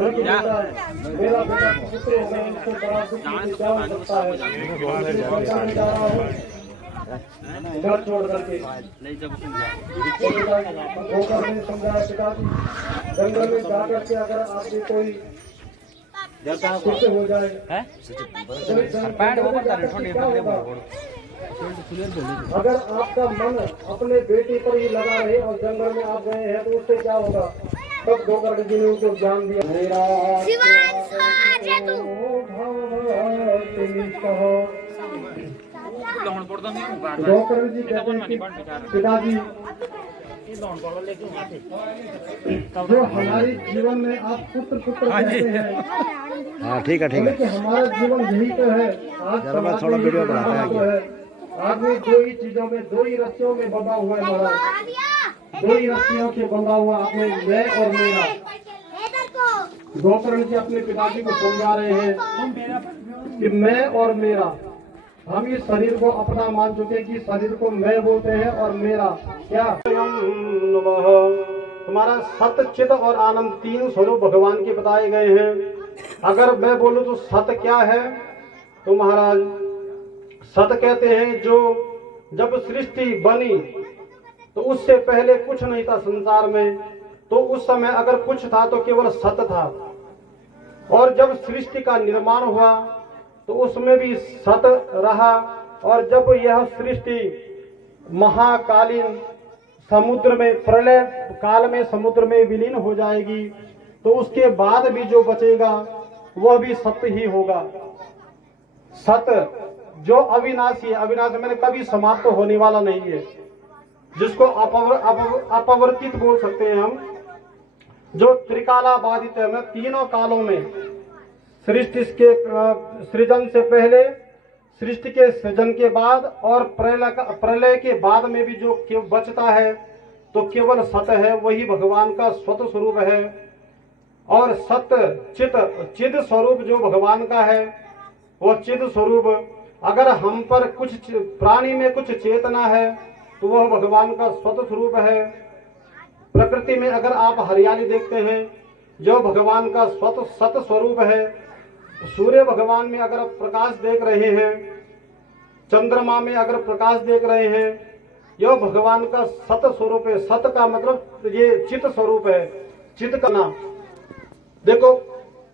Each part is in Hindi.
बल्कि मेरा बेटा पुत्र है, मैं इनसे बड़ा दुख मुझे क्या हो सकता है। मैं जा रहा हूँ घर छोड़ करके। होकर मैंने समझाया पिताजी, जंगल में जा करके अगर आपसे कोई कुछ हो जाए अगर आपका मन अपने बेटे पर ही लगा रहे और जंगल में आप गए हैं तो उससे क्या होगा। तब गोकर्ण जी ने उनको ज्ञान दिया। मेरा गोकर्ण जी कहते हैं कि पिताजी जो हमारे जीवन में आप पुत्र कहते हैं, हाँ ठीक है कि हमारा जीवन यही तो है। आज थोड़ा वीडियो बनाते हैं। आदमी दो ही चीजों में, दो ही रस्सियों में बंधा हुआ है महाराज, दो ही रस्सियों से बंधा हुआ आपने, मैं और मेरा। गोकर्ण जी अपने पिताजी को समझा रहे हैं कि मैं और मेरा, हम इस शरीर को अपना मान चुके हैं कि शरीर को मैं बोलते हैं और मेरा क्या। तुम्हारा सत्य, चित और आनंद, तीन स्वरूप भगवान के बताए गए हैं। अगर मैं बोलूं तो सत्य क्या है, तो महाराज सत्य कहते हैं जो जब सृष्टि बनी तो उससे पहले कुछ नहीं था संसार में, तो उस समय अगर कुछ था तो केवल सत्य था। और जब सृष्टि का निर्माण हुआ तो उसमें भी सत्य रहा। और जब यह सृष्टि महाकालीन समुद्र में, प्रलय काल में समुद्र में विलीन हो जाएगी, तो उसके बाद भी जो बचेगा वह भी सत्य ही होगा। सत्य जो अविनाशी है, अविनाशी मैंने कभी समाप्त तो होने वाला नहीं है, जिसको अपवर्तित बोल सकते हैं हम, जो त्रिकालाबाधित है। मैं तीनों कालों में, सृष्टि के सृजन से पहले, सृष्टि के सृजन के बाद और प्रलय के बाद में भी जो बचता है तो केवल सत्य है, वही भगवान का स्वतः स्वरूप है। और सत्य चिद स्वरूप जो भगवान का है, वो चिद स्वरूप, अगर हम पर कुछ प्राणी में कुछ चेतना है तो वह भगवान का स्वतः स्वरूप है। प्रकृति में अगर आप हरियाली देखते हैं, जो भगवान का सत स्वरूप है। सूर्य भगवान में अगर आप प्रकाश देख रहे हैं, चंद्रमा में अगर प्रकाश देख रहे हैं, यह भगवान का सत स्वरूप है। सत का मतलब ये चित स्वरूप है, चित का नाम। देखो,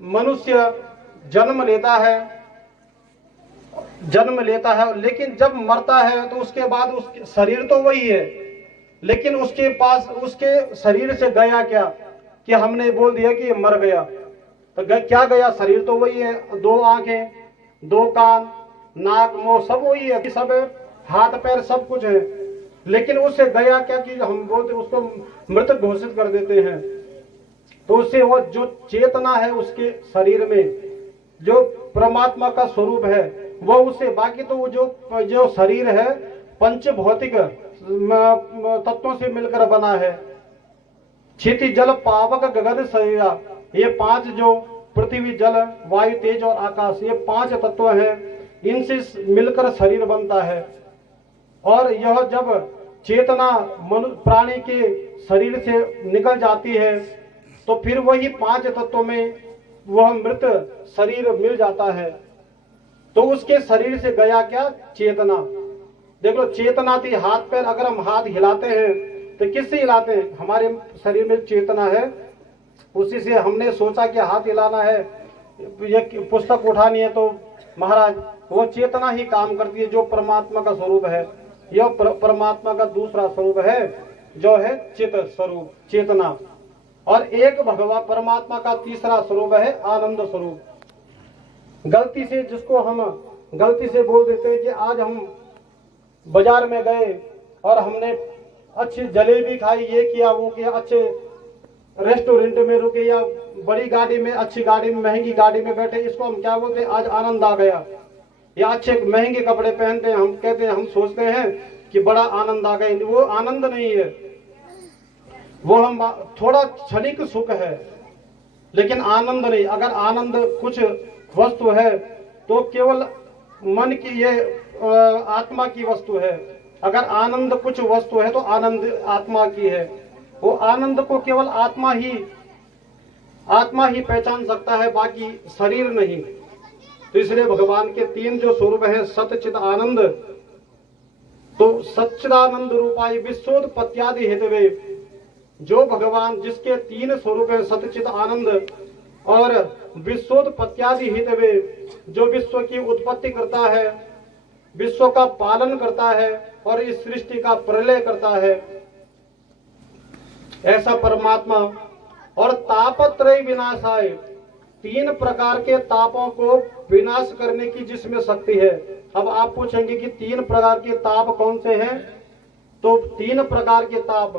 मनुष्य जन्म लेता है लेकिन जब मरता है तो उसके बाद उसके शरीर तो वही है, लेकिन उसके पास उसके शरीर से गया क्या, कि हमने बोल दिया कि ये मर गया, तो क्या गया, शरीर तो वही है। दो आंखें, दो कान, नाक, मुंह सब वही है, सब है, हाथ पैर सब कुछ है, लेकिन उससे गया क्या कि हम बोलते उसको मृत घोषित कर देते हैं। तो उससे वो जो चेतना है उसके शरीर में, जो परमात्मा का स्वरूप है वो उससे, बाकी तो वो जो शरीर है पंच भौतिक तत्वों से मिलकर बना है। क्षिति जल पावक गगन शरीरा, ये पांच जो पृथ्वी जल वायु तेज और आकाश, ये पांच तत्व हैं, इनसे मिलकर शरीर बनता है। और यह जब चेतना प्राणी के शरीर से निकल जाती है तो फिर वही पांच तत्वों में वह मृत शरीर मिल जाता है। तो उसके शरीर से गया क्या, चेतना। देख लो, चेतना थी हाथ पैर, अगर हम हाथ हिलाते हैं तो किससे हिलाते हैं, हमारे शरीर में चेतना है, उसी से हमने सोचा कि हाथ हिलाना है, ये पुस्तक उठानी है, तो महाराज वो चेतना ही काम करती है, जो परमात्मा का स्वरूप है। यह परमात्मा का दूसरा स्वरूप है जो है चित स्वरूप, चेतना। और एक भगवान परमात्मा का तीसरा स्वरूप है आनंद स्वरूप। गलती से जिसको हम गलती से बोल देते हैं कि आज हम बाजार में गए और हमने अच्छी जलेबी खाई, ये किया वो किया, अच्छे रेस्टोरेंट में रुके या बड़ी गाड़ी में, अच्छी गाड़ी में, महंगी गाड़ी में बैठे, इसको हम क्या बोलते हैं, आज आनंद आ गया। या अच्छे महंगे कपड़े पहनते हैं, हम कहते हैं, हम सोचते हैं कि बड़ा आनंद आ गया। वो आनंद नहीं है, वो हम थोड़ा क्षणिक सुख है, लेकिन आनंद नहीं। अगर आनंद कुछ वस्तु है तो केवल मन की, ये आत्मा की वस्तु है। अगर आनंद कुछ वस्तु है तो आनंद आत्मा की है। वो आनंद को केवल आत्मा ही आत्मा ही पहचान सकता है, बाकी शरीर नहीं। तो इसलिए भगवान के तीन जो स्वरूप हैं, सत चित आनंद, तो सच्चिदानंद रूपाई विश्वोत्पत्त्यादि हेतवे, जो भगवान जिसके तीन स्वरूप है, सतचित आनंद और विश्वोत्पत्त्यादि हेतवे, जो विश्व की उत्पत्ति करता है, विश्व का पालन करता है और इस सृष्टि का प्रलय करता है, ऐसा परमात्मा। और तापत्रय विनाशाय, तीन प्रकार के तापों को विनाश करने की जिसमें शक्ति है। अब आप पूछेंगे कि तीन प्रकार के ताप कौन से हैं? तो तीन प्रकार के ताप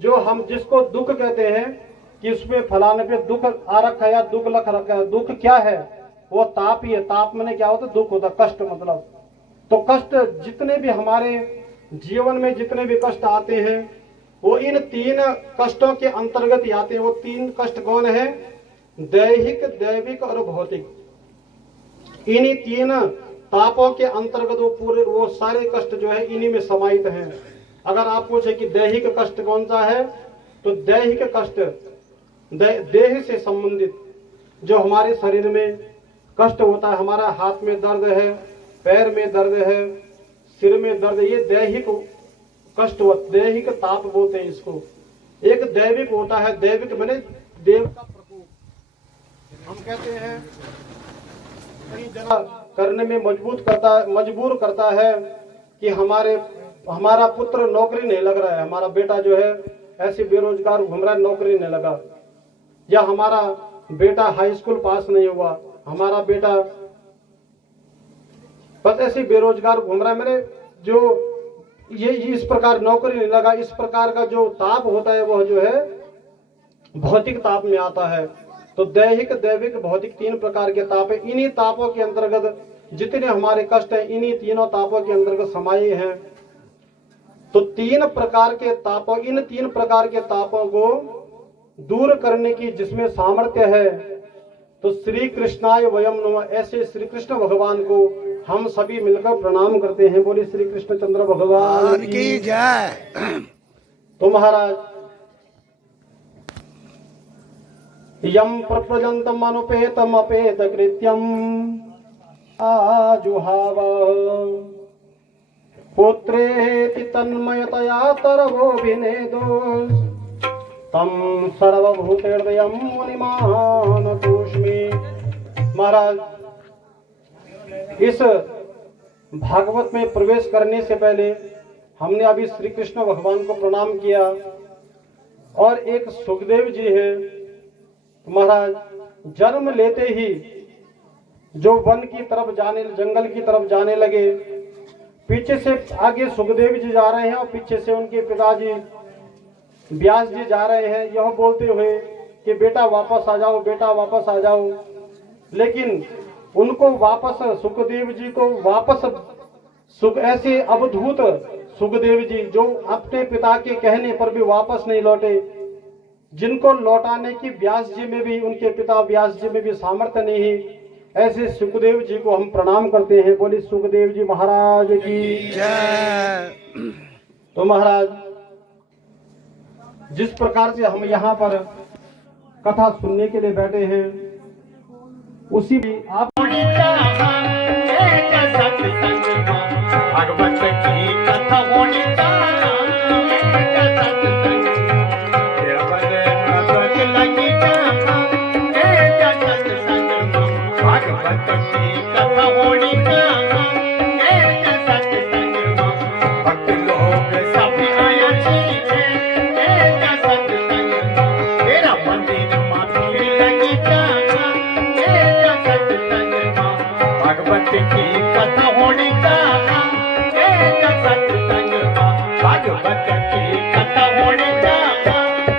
जो हम जिसको दुख कहते हैं कि उसमें फलाने पे दुख आ रखा है या दुख लख रखा है, दुख क्या है? वो ताप ही है। ताप में क्या होता है? दुख होता है, कष्ट मतलब। तो कष्ट जितने भी हमारे जीवन में जितने भी कष्ट आते हैं वो इन तीन कष्टों के अंतर्गत ही आते हैं। वो तीन कष्ट कौन है? दैहिक, दैविक और भौतिक। इन्हीं तीन तापों के अंतर्गत वो सारे कष्ट जो है इन्हीं में समाहित हैं। अगर आप पूछे कि दैहिक कष्ट कौन सा है, तो दैहिक कष्ट देह से संबंधित जो हमारे शरीर में कष्ट होता है, हमारा हाथ में दर्द है, पैर में दर्द है, सिर में दर्द, ये दैहिक कष्ट, दैहिक ताप बोलते हैं इसको। एक दैविक होता है, दैविक माने देव का प्रकोप। हम कहते हैं कहीं जरा करने में मजबूर करता है कि हमारा पुत्र नौकरी नहीं लग रहा है, हमारा बेटा जो है ऐसे बेरोजगार घूम रहा है, नौकरी नहीं लगा, या हमारा बेटा हाई स्कूल पास नहीं हुआ, हमारा बेटा बस ऐसे बेरोजगार घूम रहा है, मैंने जो ये इस प्रकार नौकरी नहीं लगा, इस प्रकार का जो ताप होता है वह जो है भौतिक ताप में आता है। तो दैहिक, दैविक, भौतिक तीन प्रकार के ताप है। इन्हीं तापों के अंतर्गत जितने हमारे कष्ट हैं इन्हीं तीनों तापों के अंतर्गत समाये हैं। तो तीन प्रकार के तापों, इन तीन प्रकार के तापों को दूर करने की जिसमें सामर्थ्य है, तो श्री कृष्णाय वयम नमः, ऐसे श्री कृष्ण भगवान को हम सभी मिलकर प्रणाम करते हैं। बोले श्री कृष्ण चंद्र भगवान की जय। तो महाराज, यम प्रप्रजंतम अनुपेतम अपेत कृत्यम आजुहाव पुत्रेति तन्मयतया तरवोभिनेदो तम सर्वभूतेर्दयं मुनिमानतोऽस्मि। महाराज, इस भागवत में प्रवेश करने से पहले हमने अभी श्री कृष्ण भगवान को प्रणाम किया और एक सुखदेव जी है महाराज, जन्म लेते ही जो वन की तरफ जाने, जंगल की तरफ जाने लगे, पीछे से आगे सुखदेव जी जा रहे हैं और पीछे से उनके पिताजी व्यास जी जा रहे हैं, यह बोलते हुए कि बेटा वापस आ जाओ, बेटा वापस आ जाओ। लेकिन उनको वापस, सुखदेव जी को वापस ऐसे अवधूत सुखदेव जी जो अपने पिता के कहने पर भी वापस नहीं लौटे, जिनको लौटाने की व्यास जी में भी, उनके पिता व्यास जी में भी सामर्थ्य नहीं, ऐसे सुखदेव जी को हम प्रणाम करते हैं। बोले सुखदेव जी महाराज की जय। तो महाराज, जिस प्रकार से हम यहाँ पर कथा सुनने के लिए बैठे हैं, उसी भी आप भगवत की कथा होनी भक्त लोग सब आया तेरा मंदिर माधुरी लगी भगवत की कथा होनी सत्संग भगवत की कथा होनी सत्संग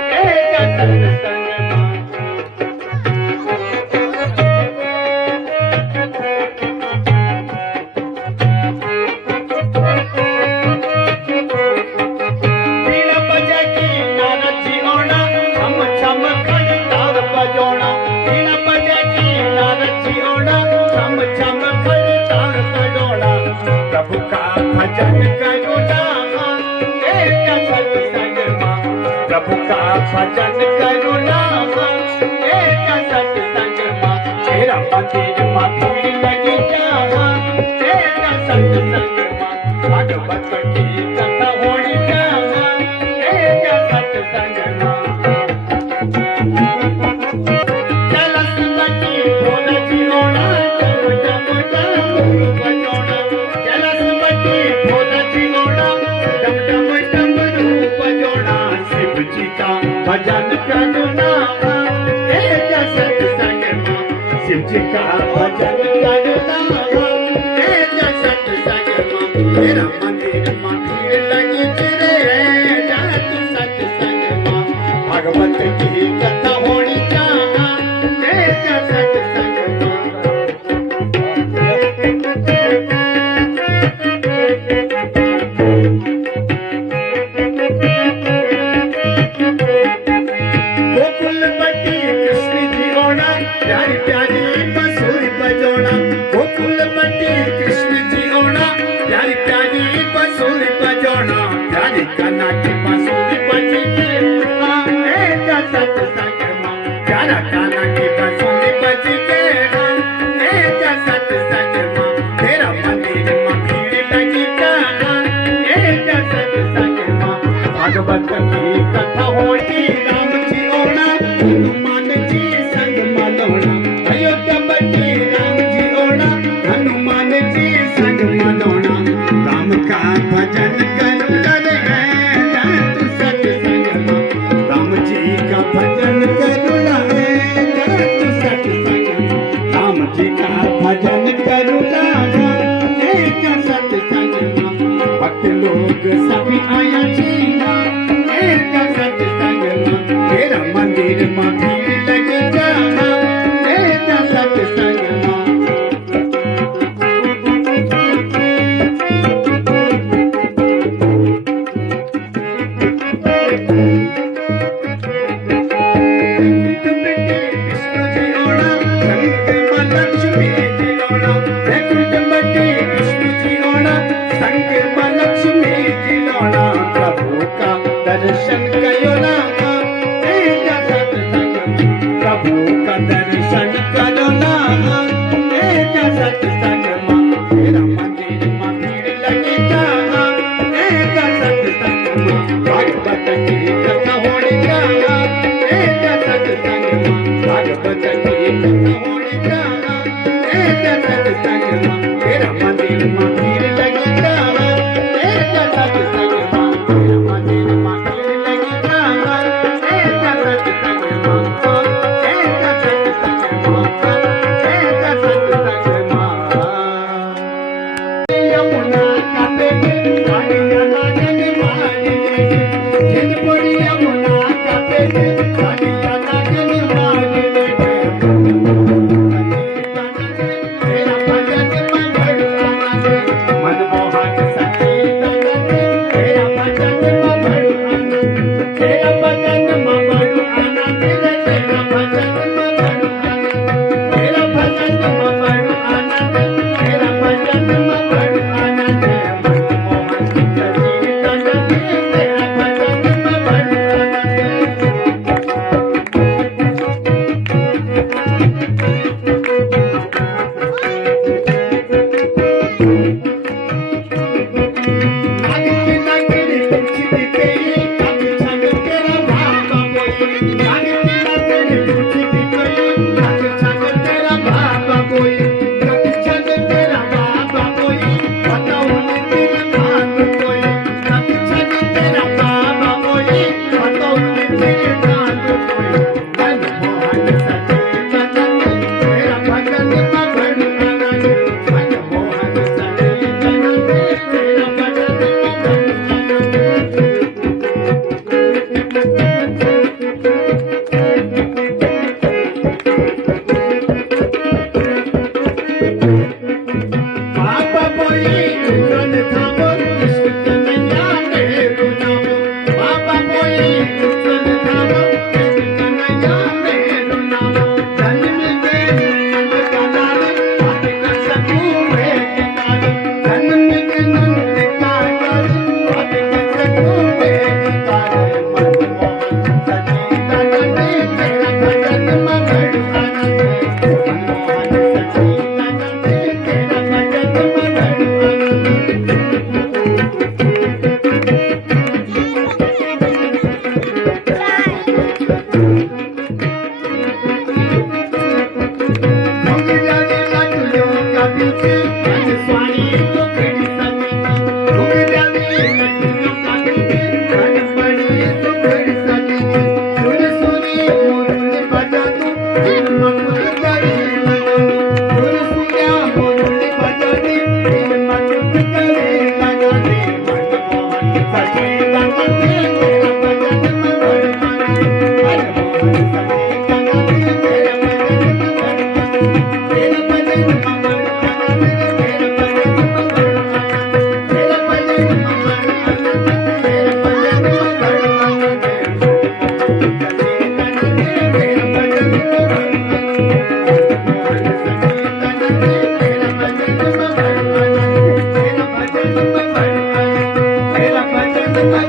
प्रभु का भजन करो ना सत्संग प्रभु का भजन करो ना शिव जी का भजन करना तेरा सत्संग मां तेरा मंदिर मां भीड़ लगी तेरे जा तू सत्संग मां भगवत की कथा होनी चाहा तेरा सत्संग मां गोकुलपति कृष्ण जी होना प्यारी प्यारी बंसुरी बजाना गोकुलपति कृष्ण जी होना प्यारी प्यारी बंसुरी बजाना प्यारी कान्हा की बंसुरी बजी के तेरा सत्संग मां प्यारा कान्हा की बंसुरी बजी के तेरा सत्संग मां तेरा मंदिर मां भीड़ लगी कहाँ तेरा सत्संग मां भागवत की कथा होती राम जी ओना हनुमान जी संग मलोना अयोध्या बटी राम जी ओना हनुमान जी संग मलोना राम का भजन करूं करे तू सत्संग मां राम जी का भजन करूं तू सत्संग मां राम जी का भजन करूं तू सत्संग मां भक्त लोग सभी आया जी तेरा सत्संग मां तेरा मंदिर मां भीड़ लगी जहाँ तेरा सत्संग मां विष्णु जी ओना संग मां लक्ष्मी जी ओना कुटुंबटी विष्णु जी ओना संग मां लक्ष्मी जी ओना प्रभु का दर्शन कयो ना तेरा सत्संग मां प्रभु का दर्शन करो ना तेरा सत्संग मां तेरा मंदिर मां भीड़ लगी जहाँ तेरा सत्संग मां भागवत की कथा होनी जहाँ तेरा सत्संग मां भागवत की कथा होनी जहाँ तेरा सत्संग मां तेरा मंदिर मां भीड़ लगी जहाँ तेरा सत्संग मां तेरा मंदिर मां भीड़ लगी जहाँ तेरा सत्संग मां तेरा सत्संग मां तेरा सत्संग मां यमुना का बेटे कालिया नागन मारी लेके जिन पड़ी यमुना का बेटे कालिया नागन मारी लेके तेरा भजन मन मनमोहन संगीत तेरा भजन तेरा भजन बड़ू आनंद तेरा भजन बड़ू आनंद तेरा भजन बड़ू आनंद तेरा भजन बड़ू आनंद मनमोहन संगीत तेरा भजन बड़ू आनंद नागिन नागिन पूछती गई कब संग तेरा बाबा कोई नागिन नागिन पूछती गई कब संग तेरा बाबा कोई कब संग तेरा बाबा कोई बताओ नी तेरा भाग कोई कब संग तेरा बाबा कोई बताओ नी तेरे भाग कोई मनमोहन संगीत तेरा भजन बड़ू आनंद मनमोहन संगीत तेरा भजन बाबा बोली उजन थामो कृष्ण कन्हैया मेरू नामो बाबा बोली उजन थामो कृष्ण कन्हैया मेरू नामो जन्म के नंद का लाल आदि कर सकूं मैं किनारे जन्म के नंद का लाल आदि कर सकूं मैं किनारे मनमोहन संगीत तेरा भजन बड़ू आनंद मनमोहन संगीत तेरा भजन बड़ू आनंद Thank you. भगवान